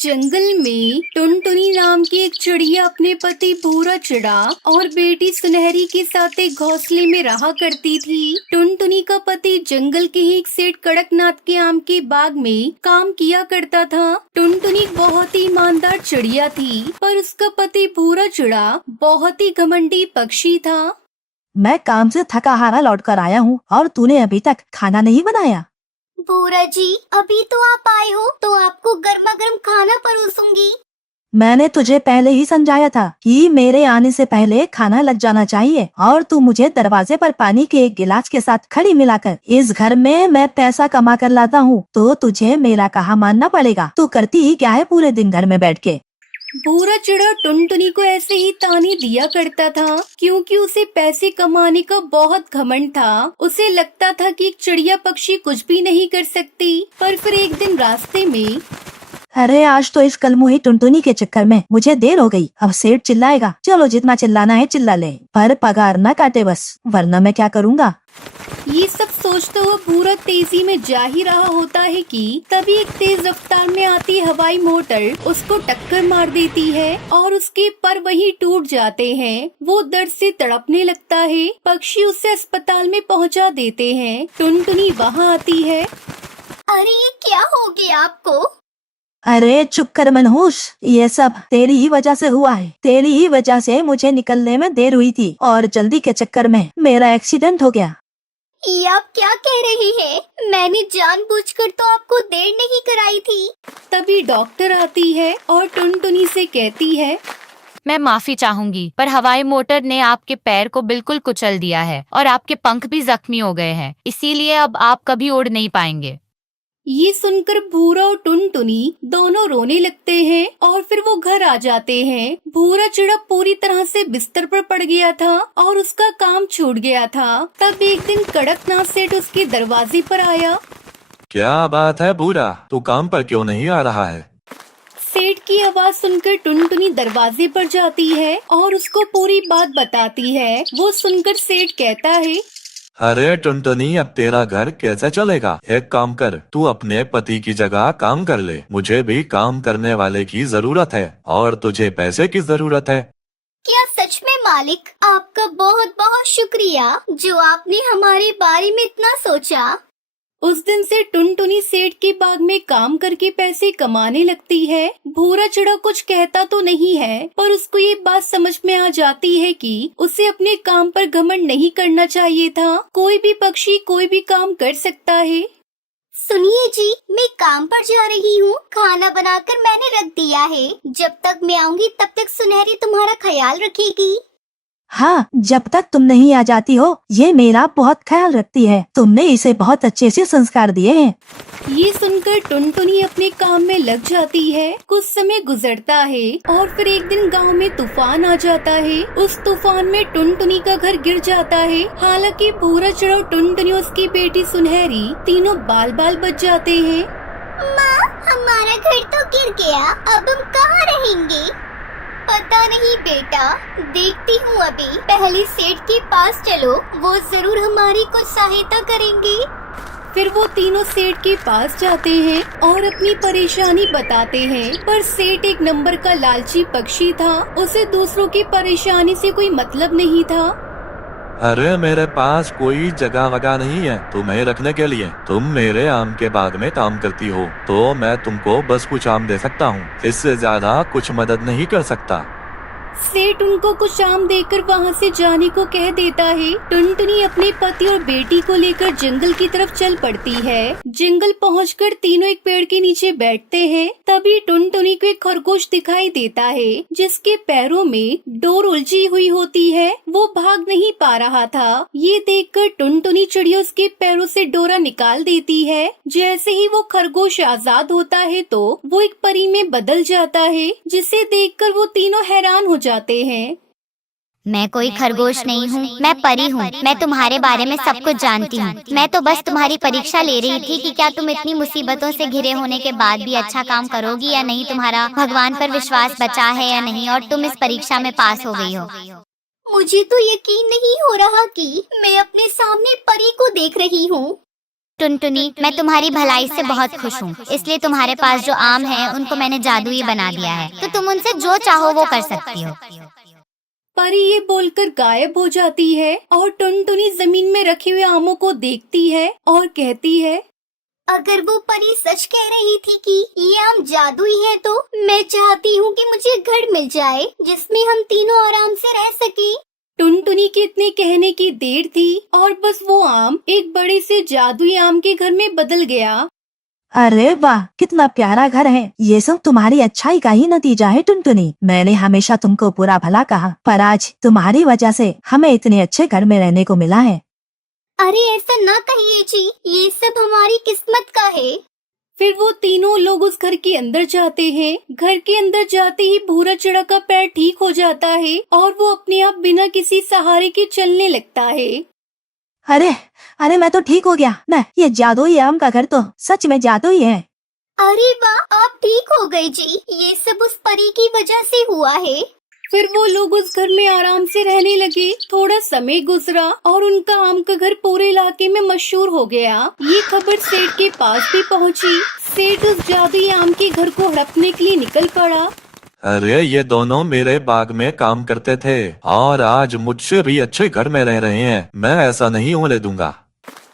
जंगल में टुनटुनी नाम की एक चिड़िया अपने पति भूरा चिड़ा और बेटी सुनहरी के साथ एक घोंसले में रहा करती थी। टुनटुनी का पति जंगल के ही एक सेठ कड़कनाथ के आम के बाग में काम किया करता था। टुनटुनी बहुत ही ईमानदार चिड़िया थी, पर उसका पति भूरा चिड़ा बहुत ही घमंडी पक्षी था। मैं काम से थका हारा लौट कर आया हूँ और तूने अभी तक खाना नहीं बनाया। भूरा जी, अभी तो आप आए हो तो आपको गर्मा गर्म खाना परोसूंगी। मैंने तुझे पहले ही समझाया था कि मेरे आने से पहले खाना लग जाना चाहिए, और तू मुझे दरवाजे पर पानी के एक गिलास के साथ खड़ी मिलाकर इस घर में मैं पैसा कमा कर लाता हूँ, तो तुझे मेरा कहा मानना पड़ेगा। तू करती ही क्या है पूरे दिन घर में बैठ के? भूरा चिड़ा टुनटुनी को ऐसे ही ताने दिया करता था, क्योंकि उसे पैसे कमाने का बहुत घमंड था। उसे लगता था कि एक चिड़िया पक्षी कुछ भी नहीं कर सकती। पर फिर एक दिन रास्ते में, अरे आज तो इस कलमुही टुनटुनी के चक्कर में मुझे देर हो गई। अब सेठ चिल्लाएगा। चलो जितना चिल्लाना है चिल्ला ले, पर पगार न काटे बस, वरना मैं क्या करूँगा। ये सब सोचता हुआ भूरा तेजी में जा ही रहा होता है कि तभी एक तेज रफ्तार में आती हवाई मोटर उसको टक्कर मार देती है और उसके पर वही टूट जाते हैं। वो दर्द से तड़पने लगता है। पक्षी उसे अस्पताल में पहुंचा देते हैं। टुनटुनी वहां आती है। अरे ये क्या हो गया आपको? अरे चुप कर मनहूस, ये सब तेरी ही वजह से हुआ है। तेरी ही वजह से मुझे निकलने में देर हुई थी और जल्दी के चक्कर में मेरा एक्सीडेंट हो गया। ये आप क्या कह रही हैं? मैंने जानबूझकर तो आपको देर नहीं कराई थी। तभी डॉक्टर आती है और टुनटुनी से कहती है, मैं माफी चाहूंगी, पर हवाई मोटर ने आपके पैर को बिल्कुल कुचल दिया है और आपके पंख भी जख्मी हो गए हैं, इसीलिए अब आप कभी उड़ नहीं पाएंगे। ये सुनकर भूरा और टुनटुनी दोनों रोने लगते हैं और फिर वो घर आ जाते हैं। भूरा चिड़ा पूरी तरह से बिस्तर पर पड़ गया था और उसका काम छूट गया था। तब एक दिन कड़कनाथ सेठ उसके दरवाजे पर आया। क्या बात है भूरा, तू काम पर क्यों नहीं आ रहा है? सेठ की आवाज सुनकर टुनटुनी दरवाजे पर जाती है और उसको पूरी बात बताती है। वो सुनकर सेठ कहता है, अरे टुनटुनी, अब तेरा घर कैसे चलेगा? एक काम कर, तू अपने पति की जगह काम कर ले। मुझे भी काम करने वाले की जरूरत है और तुझे पैसे की जरूरत है। क्या सच में मालिक? आपका बहुत बहुत शुक्रिया जो आपने हमारे बारे में इतना सोचा। उस दिन से टुनटुनी सेठ के बाग में काम करके पैसे कमाने लगती है। भूरा चिड़ा कुछ कहता तो नहीं है, पर उसको ये बात समझ में आ जाती है कि उसे अपने काम पर घमंड नहीं करना चाहिए था। कोई भी पक्षी कोई भी काम कर सकता है। सुनिए जी, मैं काम पर जा रही हूँ। खाना बनाकर मैंने रख दिया है। जब तक मैं आऊँगी तब तक सुनहरी तुम्हारा ख्याल रखेगी। हाँ, जब तक तुम नहीं आ जाती हो ये मेरा बहुत ख्याल रखती है। तुमने इसे बहुत अच्छे से संस्कार दिए हैं। ये सुनकर टुनटुनी अपने काम में लग जाती है। कुछ समय गुजरता है और फिर एक दिन गांव में तूफान आ जाता है। उस तूफान में टुनटुनी का घर गिर जाता है। हालांकि भूरा चिड़ा, टुनटुनी, उसकी बेटी सुनहरी तीनों बाल बाल बच जाते हैं। माँ, हमारा घर तो गिर गया, अब हम कहाँ रहेंगे? पता नहीं बेटा, देखती हूँ अभी। पहले सेठ के पास चलो, वो जरूर हमारी कुछ सहायता करेंगे। फिर वो तीनों सेठ के पास जाते हैं और अपनी परेशानी बताते हैं। पर सेठ एक नंबर का लालची पक्षी था। उसे दूसरों की परेशानी से कोई मतलब नहीं था। अरे मेरे पास कोई जगह वगह नहीं है तुम्हें रखने के लिए। तुम मेरे आम के बाग में काम करती हो तो मैं तुमको बस कुछ आम दे सकता हूँ, इससे ज्यादा कुछ मदद नहीं कर सकता। सेठ उनको कुछ आम देकर वहाँ से जाने को कह देता है। टुनटुनी अपने पति और बेटी को लेकर जंगल की तरफ चल पड़ती है। जंगल पहुंचकर तीनों एक पेड़ के नीचे बैठते हैं। तभी टुनटुनी को एक खरगोश दिखाई देता है जिसके पैरों में डोर उलझी हुई होती है। वो भाग नहीं पा रहा था। ये देखकर टुनटुनी चिड़िया उसके पैरों से डोरा निकाल देती है। जैसे ही वो खरगोश आजाद होता है तो वो एक परी में बदल जाता है, जिसे देखकर वो तीनों हैरान हो जाते हैं। मैं कोई खरगोश नहीं हूँ, मैं परी हूँ। मैं तुम्हारे बारे में सब कुछ जानती हूँ। मैं तो बस तुम्हारी परीक्षा ले रही थी कि क्या तुम इतनी मुसीबतों से घिरे होने के बाद भी अच्छा काम करोगी या नहीं, तुम्हारा भगवान पर विश्वास बचा है या नहीं, और तुम इस परीक्षा में पास हो गई हो। मुझे तो यकीन नहीं हो रहा कि मैं अपने सामने परी को देख रही हूँ। टुनटुनी, मैं तुम्हारी भलाई से बहुत खुश हूँ, इसलिए तुम्हारे पास जो आम है उनको मैंने जादुई बना दिया है, तो तुम उनसे जो चाहो वो कर सकती हो। परी ये बोलकर गायब हो जाती है और टुनटुनी जमीन में रखे हुए आमों को देखती है और कहती है, अगर वो परी सच कह रही थी कि ये आम जादुई है, तो मैं चाहती हूँ कि मुझे घर मिल जाए जिसमें हम तीनों आराम से रह सकें। टुनटुनी के इतने कहने की देर थी और बस वो आम एक बड़े से जादुई आम के घर में बदल गया। अरे वाह, कितना प्यारा घर है। ये सब तुम्हारी अच्छाई का ही नतीजा है टुनटुनी। मैंने हमेशा तुमको बुरा भला कहा, पर आज तुम्हारी वजह से हमें इतने अच्छे घर में रहने को मिला है। अरे ऐसा ना कहिए जी, ये सब हमारी किस्मत का है। फिर वो तीनों लोग उस घर के अंदर जाते हैं। घर के अंदर जाते ही भूरा चिड़ा का पैर ठीक हो जाता है और वो अपने आप बिना किसी सहारे के चलने लगता है। अरे अरे, मैं तो ठीक हो गया। मैं ये जादुई आम का घर तो सच में जादुई है। अरे वाह, आप ठीक हो गए जी। ये सब उस परी की वजह से हुआ है। फिर वो लोग उस घर में आराम से रहने लगे। थोड़ा समय गुजरा और उनका आम का घर पूरे इलाके में मशहूर हो गया। ये खबर सेठ के पास भी पहुंची। सेठ उस जादुई आम के घर को हड़पने के लिए निकल पड़ा। अरे ये दोनों मेरे बाग में काम करते थे और आज मुझसे भी अच्छे घर में रह रहे हैं। मैं ऐसा नहीं होने दूंगा।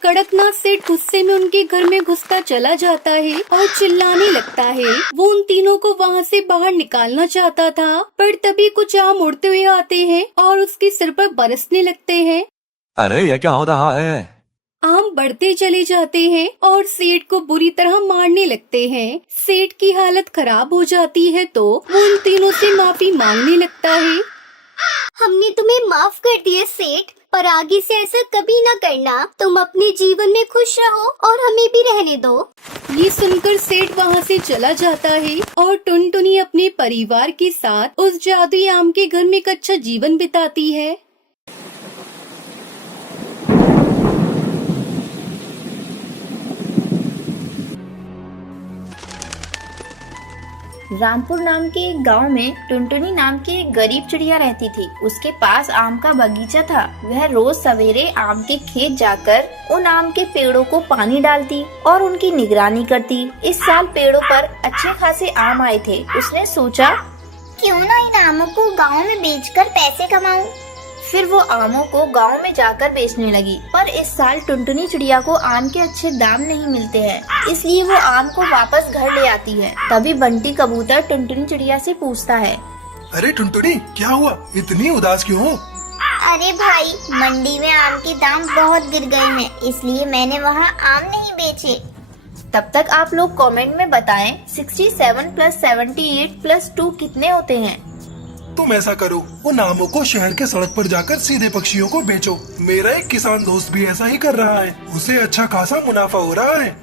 कड़कनाथ सेठ गुस्से में उनके घर में घुसता चला जाता है और चिल्लाने लगता है। वो उन तीनों को वहाँ से बाहर निकालना चाहता था, पर तभी कुछ आम उड़ते हुए आते हैं और उसके सिर पर बरसने लगते हैं। अरे ये क्या हो रहा है? आम बढ़ते चले जाते हैं और सेठ को बुरी तरह मारने लगते हैं। सेठ की हालत खराब हो जाती है तो वो उन तीनों से माफी मांगने लगता है। हमने तुम्हें माफ कर दिया सेठ, पर आगे से ऐसा कभी न करना। तुम अपने जीवन में खुश रहो और हमें भी रहने दो। ये सुनकर सेठ वहाँ से चला जाता है और टुनटुनी अपने परिवार के साथ उस जादुई आम के घर में एक अच्छा जीवन बिताती है। रामपुर नाम के एक गांव में टुनटुनी नाम की एक गरीब चिड़िया रहती थी। उसके पास आम का बगीचा था। वह रोज सवेरे आम के खेत जाकर उन आम के पेड़ों को पानी डालती और उनकी निगरानी करती। इस साल पेड़ों पर अच्छे खासे आम आए थे। उसने सोचा, क्यों ना इन आमों को गाँव में बेचकर पैसे कमाऊं। फिर वो आमों को गांव में जाकर बेचने लगी। पर इस साल टुनटुनी चिड़िया को आम के अच्छे दाम नहीं मिलते हैं, इसलिए वो आम को वापस घर ले आती है। तभी बंटी कबूतर टुनटुनी चिड़िया से पूछता है, अरे टुनटुनी, क्या हुआ? इतनी उदास क्यों हो? अरे भाई, मंडी में आम के दाम बहुत गिर गए हैं, इसलिए मैंने वहाँ आम नहीं बेचे। तब तक आप लोग कमेंट में बताएं 67 + 78 + 2 कितने होते हैं। तुम ऐसा करो, उन आमों को शहर के सड़क पर जाकर सीधे पक्षियों को बेचो। मेरा एक किसान दोस्त भी ऐसा ही कर रहा है, उसे अच्छा खासा मुनाफा हो रहा है।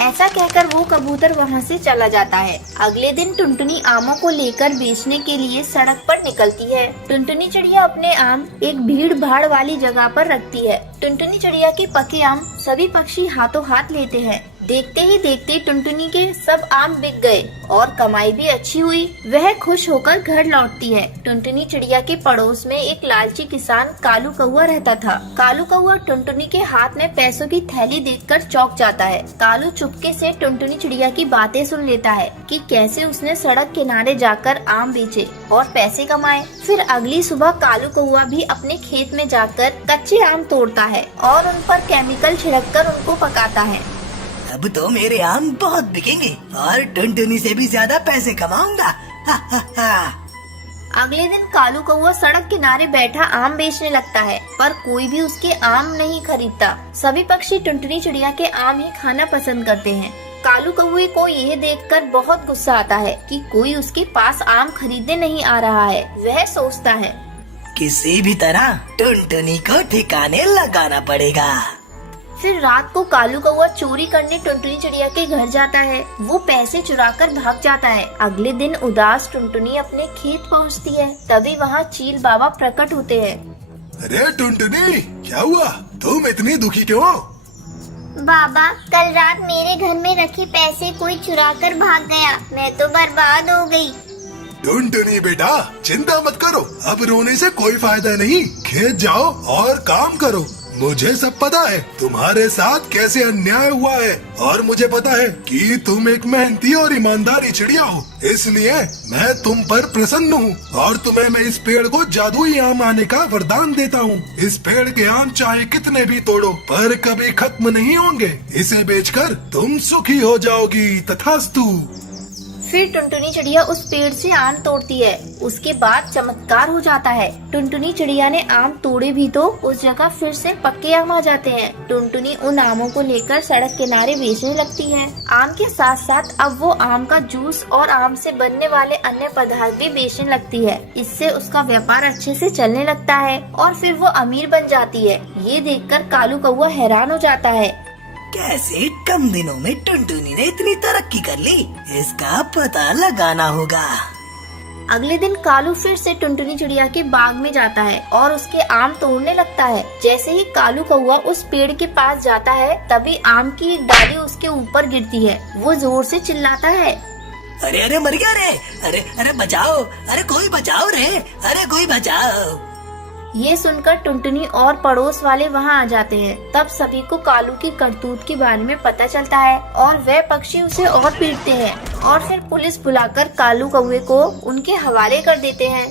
ऐसा कहकर वो कबूतर वहाँ से चला जाता है। अगले दिन टुनटुनी आमों को लेकर बेचने के लिए सड़क पर निकलती है। टुनटुनी चिड़िया अपने आम एक भीड़ भाड़ वाली जगह पर रखती है। टुनटुनी चिड़िया के पके आम सभी पक्षी हाथों हाथ लेते हैं। देखते ही देखते टुनटुनी के सब आम बिक गए और कमाई भी अच्छी हुई। वह खुश होकर घर लौटती है। टुनटुनी चिड़िया के पड़ोस में एक लालची किसान कालू कौआ रहता था। कालू कौआ टुनटुनी के हाथ में पैसों की थैली देखकर चौंक जाता है। कालू चुपके से टुनटुनी चिड़िया की बातें सुन लेता है कि कैसे उसने सड़क किनारे जाकर आम बेचे और पैसे कमाए। फिर अगली सुबह कालू कौआ भी अपने खेत में जाकर कच्चे आम तोड़ता है और उन पर केमिकल छिड़ककर उनको पकाता है। अब तो मेरे आम बहुत बिकेंगे और टुनटुनी से भी ज्यादा पैसे कमाऊंगा। हा हा हा। अगले दिन कालू कौआ सड़क किनारे बैठा आम बेचने लगता है, पर कोई भी उसके आम नहीं खरीदता। सभी पक्षी टुनटुनी चिड़िया के आम ही खाना पसंद करते हैं। कालू कौए को यह देखकर बहुत गुस्सा आता है कि कोई उसके पास आम खरीदने नहीं आ रहा है। वह सोचता है, किसी भी तरह टुनटुनी को ठिकाने लगाना पड़ेगा। फिर रात को कालू कौआ चोरी करने टुनटुनी चिड़िया के घर जाता है। वो पैसे चुराकर भाग जाता है। अगले दिन उदास टुनटुनी अपने खेत पहुंचती है। तभी वहाँ चील बाबा प्रकट होते हैं। अरे टुनटुनी, क्या हुआ? तुम इतनी दुखी क्यों? बाबा, कल रात मेरे घर में रखे पैसे कोई चुरा कर भाग गया। मैं तो बर्बाद हो गई। टुनटुनी बेटा, चिंता मत करो, अब रोने से कोई फायदा नहीं। खेत जाओ और काम करो। मुझे सब पता है तुम्हारे साथ कैसे अन्याय हुआ है, और मुझे पता है कि तुम एक मेहनती और ईमानदारी चिड़िया हो, इसलिए मैं तुम पर प्रसन्न हूँ और तुम्हें मैं इस पेड़ को जादुई आम आने का वरदान देता हूँ। इस पेड़ के आम चाहे कितने भी तोड़ो पर कभी खत्म नहीं होंगे। इसे बेचकर तुम सुखी हो जाओगी, तथास्तु। फिर टुनटुनी चिड़िया उस पेड़ से आम तोड़ती है। उसके बाद चमत्कार हो जाता है। टुनटुनी चिड़िया ने आम तोड़े भी तो उस जगह फिर से पक्के आम आ जाते हैं। टुनटुनी उन आमों को लेकर सड़क किनारे बेचने लगती है। आम के साथ साथ अब वो आम का जूस और आम से बनने वाले अन्य पदार्थ भी बेचने लगती है। इससे उसका व्यापार अच्छे से चलने लगता है और फिर वो अमीर बन जाती है। ये देखकर कालू कौवा हैरान हो जाता है। कैसे कम दिनों में टुनटुनी ने इतनी तरक्की कर ली, इसका पता लगाना होगा। अगले दिन कालू फिर से टुनटुनी चिड़िया के बाग में जाता है और उसके आम तोड़ने लगता है। जैसे ही कालू कौवा उस पेड़ के पास जाता है तभी आम की एक डाली उसके ऊपर गिरती है। वो जोर से चिल्लाता है, अरे अरे मर गया रे, अरे अरे बचाओ, अरे कोई बचाओ रे, अरे कोई बचाओ। ये सुनकर टुनटुनी और पड़ोस वाले वहाँ आ जाते हैं। तब सभी को कालू की करतूत के बारे में पता चलता है और वह पक्षी उसे और पीटते हैं और फिर पुलिस बुलाकर कालू कौवे को उनके हवाले कर देते हैं।